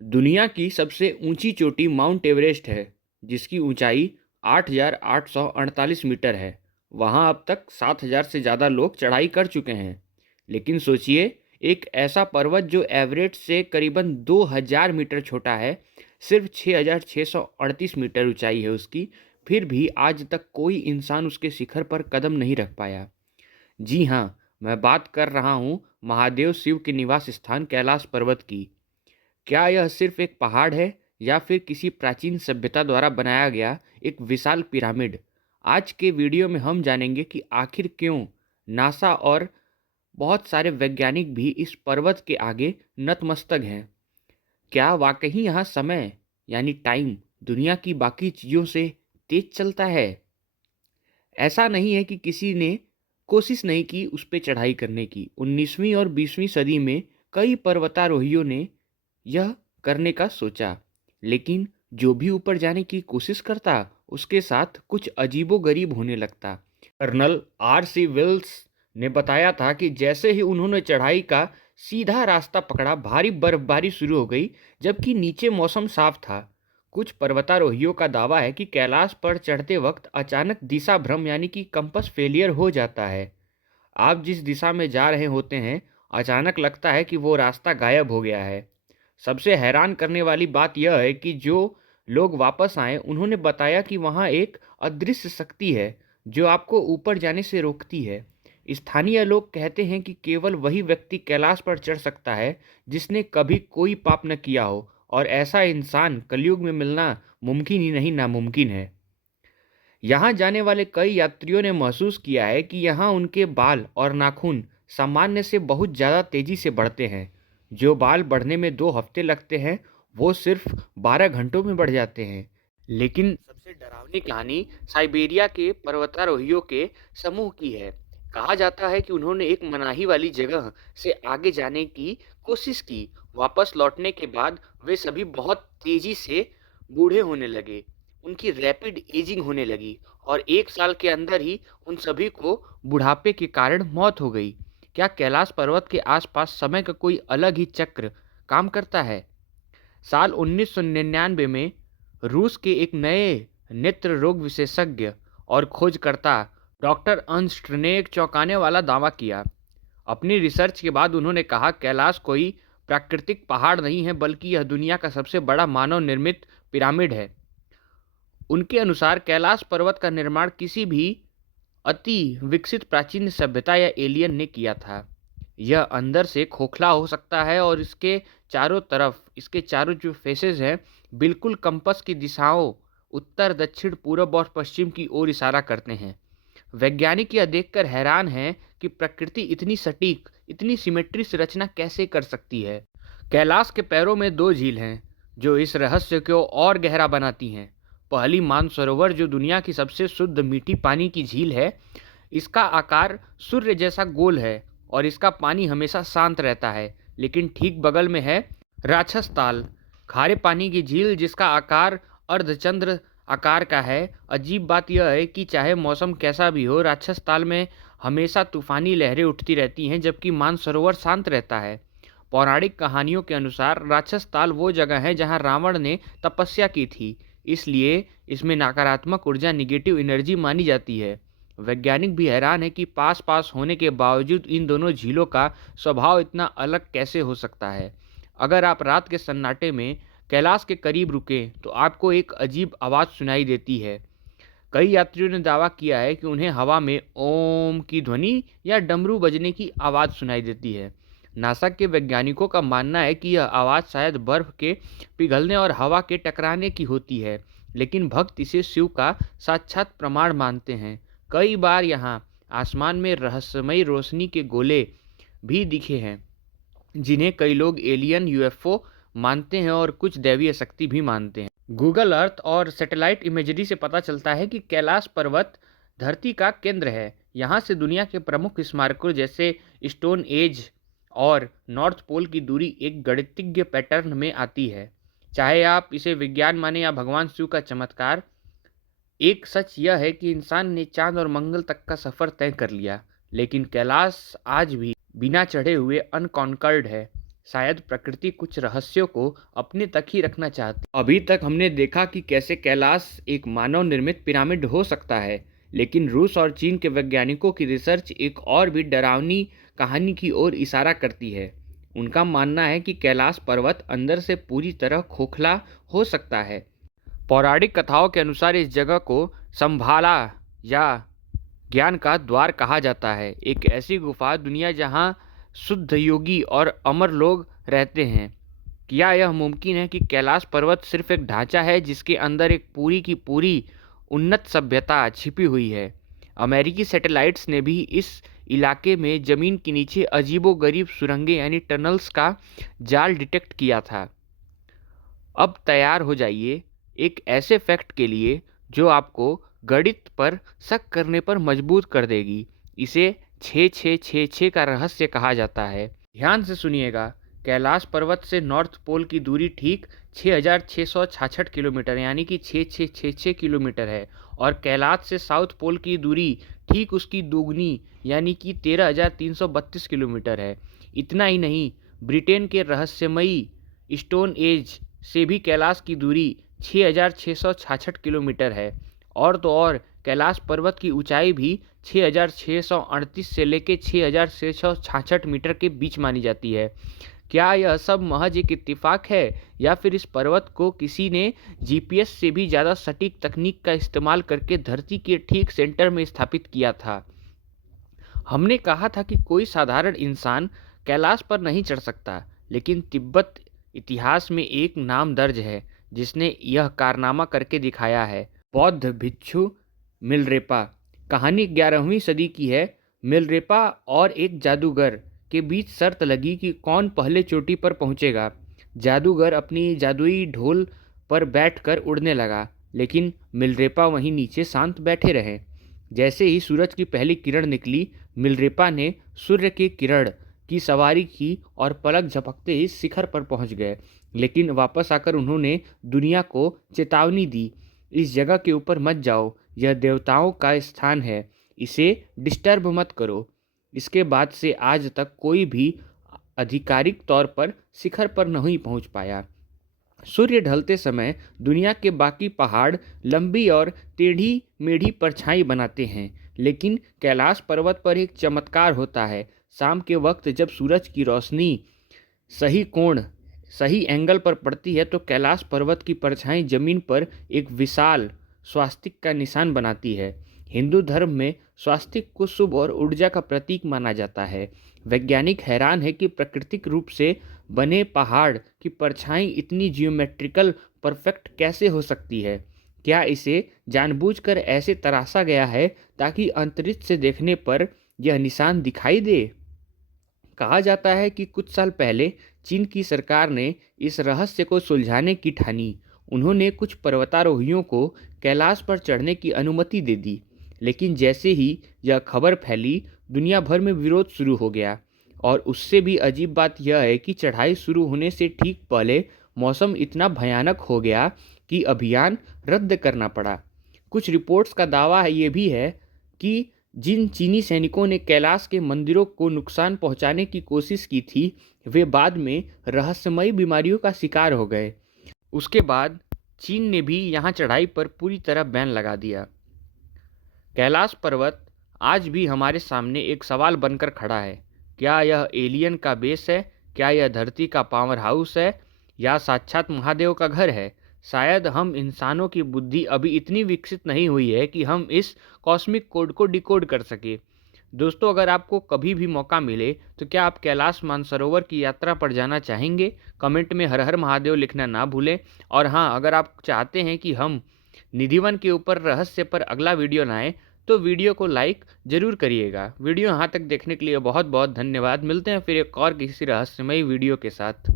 दुनिया की सबसे ऊंची चोटी माउंट एवरेस्ट है, जिसकी ऊंचाई 8,848 मीटर है। वहां अब तक 7,000 से ज़्यादा लोग चढ़ाई कर चुके हैं। लेकिन सोचिए, एक ऐसा पर्वत जो एवरेस्ट से करीबन 2,000 मीटर छोटा है, सिर्फ 6,638 मीटर ऊंचाई है उसकी, फिर भी आज तक कोई इंसान उसके शिखर पर कदम नहीं रख पाया। जी हाँ, मैं बात कर रहा हूँ महादेव शिव के निवास स्थान कैलाश पर्वत की। क्या यह सिर्फ एक पहाड़ है या फिर किसी प्राचीन सभ्यता द्वारा बनाया गया एक विशाल पिरामिड? आज के वीडियो में हम जानेंगे कि आखिर क्यों नासा और बहुत सारे वैज्ञानिक भी इस पर्वत के आगे नतमस्तक हैं। क्या वाकई यहाँ समय यानी टाइम दुनिया की बाकी चीज़ों से तेज चलता है? ऐसा नहीं है कि किसी ने कोशिश नहीं की उस पर चढ़ाई करने की। 19वीं और 20वीं सदी में कई पर्वतारोहियों ने यह करने का सोचा, लेकिन जो भी ऊपर जाने की कोशिश करता उसके साथ कुछ अजीबोगरीब होने लगता। Colonel R.C. विल्स ने बताया था कि जैसे ही उन्होंने चढ़ाई का सीधा रास्ता पकड़ा, भारी बर्फबारी शुरू हो गई, जबकि नीचे मौसम साफ था। कुछ पर्वतारोहियों का दावा है कि कैलाश पर चढ़ते वक्त अचानक दिशा भ्रम यानी कि कंपस फेलियर हो जाता है। आप जिस दिशा में जा रहे होते हैं, अचानक लगता है कि वो रास्ता गायब हो गया है। सबसे हैरान करने वाली बात यह है कि जो लोग वापस आए उन्होंने बताया कि वहाँ एक अदृश्य शक्ति है जो आपको ऊपर जाने से रोकती है। स्थानीय लोग कहते हैं कि केवल वही व्यक्ति कैलाश पर चढ़ सकता है जिसने कभी कोई पाप न किया हो, और ऐसा इंसान कलयुग में मिलना मुमकिन ही नहीं, नामुमकिन है। यहाँ जाने वाले कई यात्रियों ने महसूस किया है कि यहाँ उनके बाल और नाखून सामान्य से बहुत ज़्यादा तेज़ी से बढ़ते हैं। जो बाल बढ़ने में 2 हफ्ते लगते हैं, वो सिर्फ 12 घंटों में बढ़ जाते हैं। लेकिन सबसे डरावनी कहानी साइबेरिया के पर्वतारोहियों के समूह की है। कहा जाता है कि उन्होंने एक मनाही वाली जगह से आगे जाने की कोशिश की। वापस लौटने के बाद वे सभी बहुत तेज़ी से बूढ़े होने लगे। उनकी रैपिड एजिंग होने लगी और 1 साल के अंदर ही उन सभी को बुढ़ापे के कारण मौत हो गई। क्या कैलाश पर्वत के आसपास समय का कोई अलग ही चक्र काम करता है? साल 1999 में रूस के एक नए नेत्र रोग विशेषज्ञ और खोजकर्ता डॉक्टर अर्न्स्ट ने एक चौंकाने वाला दावा किया। अपनी रिसर्च के बाद उन्होंने कहा, कैलाश कोई प्राकृतिक पहाड़ नहीं है, बल्कि यह दुनिया का सबसे बड़ा मानव निर्मित पिरामिड है। उनके अनुसार कैलाश पर्वत का निर्माण किसी भी अति विकसित प्राचीन सभ्यता या एलियन ने किया था। यह अंदर से खोखला हो सकता है और इसके चारों जो फेसेस हैं, बिल्कुल कंपास की दिशाओं उत्तर, दक्षिण, पूरब और पश्चिम की ओर इशारा करते हैं। वैज्ञानिक यह देखकर हैरान हैं कि प्रकृति इतनी सटीक, इतनी सिमेट्री से रचना कैसे कर सकती है। कैलाश के पैरों में 2 झील हैं जो इस रहस्य को और गहरा बनाती हैं। पहली मानसरोवर, जो दुनिया की सबसे शुद्ध मीठी पानी की झील है। इसका आकार सूर्य जैसा गोल है और इसका पानी हमेशा शांत रहता है। लेकिन ठीक बगल में है राक्षस ताल, खारे पानी की झील जिसका आकार अर्धचंद्र आकार का है। अजीब बात यह है कि चाहे मौसम कैसा भी हो, राक्षस ताल में हमेशा तूफानी लहरें उठती रहती हैं, जबकि मानसरोवर शांत रहता है। पौराणिक कहानियों के अनुसार राक्षस ताल वो जगह है जहां रावण ने तपस्या की थी, इसलिए इसमें नकारात्मक ऊर्जा, निगेटिव एनर्जी मानी जाती है। वैज्ञानिक भी हैरान है कि पास पास होने के बावजूद इन दोनों झीलों का स्वभाव इतना अलग कैसे हो सकता है। अगर आप रात के सन्नाटे में कैलाश के करीब रुकें तो आपको एक अजीब आवाज़ सुनाई देती है। कई यात्रियों ने दावा किया है कि उन्हें हवा में ओम की ध्वनि या डमरू बजने की आवाज़ सुनाई देती है। नासा के वैज्ञानिकों का मानना है कि यह आवाज़ शायद बर्फ के पिघलने और हवा के टकराने की होती है, लेकिन भक्त इसे शिव का साक्षात प्रमाण मानते हैं। कई बार यहाँ आसमान में रहस्यमयी रोशनी के गोले भी दिखे हैं, जिन्हें कई लोग एलियन, यूएफओ मानते हैं और कुछ दैवीय शक्ति भी मानते हैं। गूगल अर्थ और सैटेलाइट इमेजरी से पता चलता है कि कैलाश पर्वत धरती का केंद्र है। यहाँ से दुनिया के प्रमुख स्मारकों जैसे स्टोन एज और नॉर्थ पोल की दूरी एक गणितीय पैटर्न में आती है। चाहे आप इसे विज्ञान माने या भगवान शिव का चमत्कार, एक सच यह है कि इंसान ने चांद और मंगल तक का सफर तय कर लिया, लेकिन कैलाश आज भी बिना चढ़े हुए अनकॉन्कर्ड है। शायद प्रकृति कुछ रहस्यों को अपने तक ही रखना चाहती। अभी तक हमने देखा कि कैसे कैलाश एक मानव निर्मित पिरामिड हो सकता है, लेकिन रूस और चीन के वैज्ञानिकों की रिसर्च एक और भी डरावनी कहानी की ओर इशारा करती है। उनका मानना है कि कैलाश पर्वत अंदर से पूरी तरह खोखला हो सकता है। पौराणिक कथाओं के अनुसार इस जगह को संभाला या ज्ञान का द्वार कहा जाता है, एक ऐसी गुफा दुनिया जहां शुद्ध योगी और अमर लोग रहते हैं। क्या यह मुमकिन है कि कैलाश पर्वत सिर्फ एक ढांचा है जिसके अंदर एक पूरी की पूरी उन्नत सभ्यता छिपी हुई है? अमेरिकी सैटेलाइट्स ने भी इस इलाके में जमीन के नीचे अजीबोगरीब सुरंगें यानी टनल्स का जाल डिटेक्ट किया था। अब तैयार हो जाइए एक ऐसे फैक्ट के लिए जो आपको गणित पर शक करने पर मजबूर कर देगी। इसे 6666 का रहस्य कहा जाता है। ध्यान से सुनिएगा। कैलाश पर्वत से नॉर्थ पोल की दूरी ठीक 6666 किलोमीटर यानी कि 6666 किलोमीटर है, और कैलाश से साउथ पोल की दूरी ठीक उसकी दोगुनी यानी कि 13332 किलोमीटर है। इतना ही नहीं, ब्रिटेन के रहस्यमयी स्टोन एज से भी कैलाश की दूरी 6666 किलोमीटर है। और तो और कैलाश पर्वत की ऊंचाई भी 6638 से लेकर 6666 मीटर के बीच मानी जाती है। क्या यह सब महज एक इत्तेफाक है या फिर इस पर्वत को किसी ने जीपीएस से भी ज़्यादा सटीक तकनीक का इस्तेमाल करके धरती के ठीक सेंटर में स्थापित किया था? हमने कहा था कि कोई साधारण इंसान कैलाश पर नहीं चढ़ सकता, लेकिन तिब्बत इतिहास में एक नाम दर्ज है जिसने यह कारनामा करके दिखाया है। बौद्ध भिक्षु मिलरेपा। कहानी 11वीं सदी की है। मिलरेपा और एक जादूगर के बीच शर्त लगी कि कौन पहले चोटी पर पहुंचेगा। जादूगर अपनी जादुई ढोल पर बैठकर उड़ने लगा, लेकिन मिलरेपा वहीं नीचे शांत बैठे रहे। जैसे ही सूरज की पहली किरण निकली, मिलरेपा ने सूर्य की किरण की सवारी की और पलक झपकते ही शिखर पर पहुंच गए। लेकिन वापस आकर उन्होंने दुनिया को चेतावनी दी, इस जगह के ऊपर मत जाओ, यह देवताओं का स्थान है, इसे डिस्टर्ब मत करो। इसके बाद से आज तक कोई भी आधिकारिक तौर पर शिखर पर नहीं पहुंच पाया। सूर्य ढलते समय दुनिया के बाकी पहाड़ लंबी और टेढ़ी मेढ़ी परछाई बनाते हैं, लेकिन कैलाश पर्वत पर एक चमत्कार होता है। शाम के वक्त जब सूरज की रोशनी सही कोण सही एंगल पर पड़ती है तो कैलाश पर्वत की परछाई जमीन पर एक विशाल स्वास्तिक का निशान बनाती है। हिंदू धर्म में स्वास्तिक को शुभ और ऊर्जा का प्रतीक माना जाता है। वैज्ञानिक हैरान है कि प्राकृतिक रूप से बने पहाड़ की परछाई इतनी जियोमेट्रिकल परफेक्ट कैसे हो सकती है। क्या इसे जानबूझकर ऐसे तराशा गया है ताकि अंतरिक्ष से देखने पर यह निशान दिखाई दे? कहा जाता है कि कुछ साल पहले चीन की सरकार ने इस रहस्य को सुलझाने की ठानी। उन्होंने कुछ पर्वतारोहियों को कैलाश पर चढ़ने की अनुमति दे दी, लेकिन जैसे ही यह खबर फैली, दुनिया भर में विरोध शुरू हो गया। और उससे भी अजीब बात यह है कि चढ़ाई शुरू होने से ठीक पहले मौसम इतना भयानक हो गया कि अभियान रद्द करना पड़ा। कुछ रिपोर्ट्स का दावा ये भी है कि जिन चीनी सैनिकों ने कैलाश के मंदिरों को नुकसान पहुंचाने की कोशिश की थी, वे बाद में रहस्यमयी बीमारियों का शिकार हो गए। उसके बाद चीन ने भी यहाँ चढ़ाई पर पूरी तरह बैन लगा दिया। कैलाश पर्वत आज भी हमारे सामने एक सवाल बनकर खड़ा है। क्या यह एलियन का बेस है? क्या यह धरती का पावर हाउस है या साक्षात महादेव का घर है? शायद हम इंसानों की बुद्धि अभी इतनी विकसित नहीं हुई है कि हम इस कॉस्मिक कोड को डिकोड कर सके। दोस्तों, अगर आपको कभी भी मौका मिले तो क्या आप कैलाश मानसरोवर की यात्रा पर जाना चाहेंगे? कमेंट में हर हर महादेव लिखना ना भूलें। और हाँ, अगर आप चाहते हैं कि हम निधिवन के ऊपर रहस्य पर अगला वीडियो लाएं तो वीडियो को लाइक जरूर करिएगा। वीडियो यहाँ तक देखने के लिए बहुत बहुत धन्यवाद। मिलते हैं फिर एक और किसी रहस्यमयी वीडियो के साथ।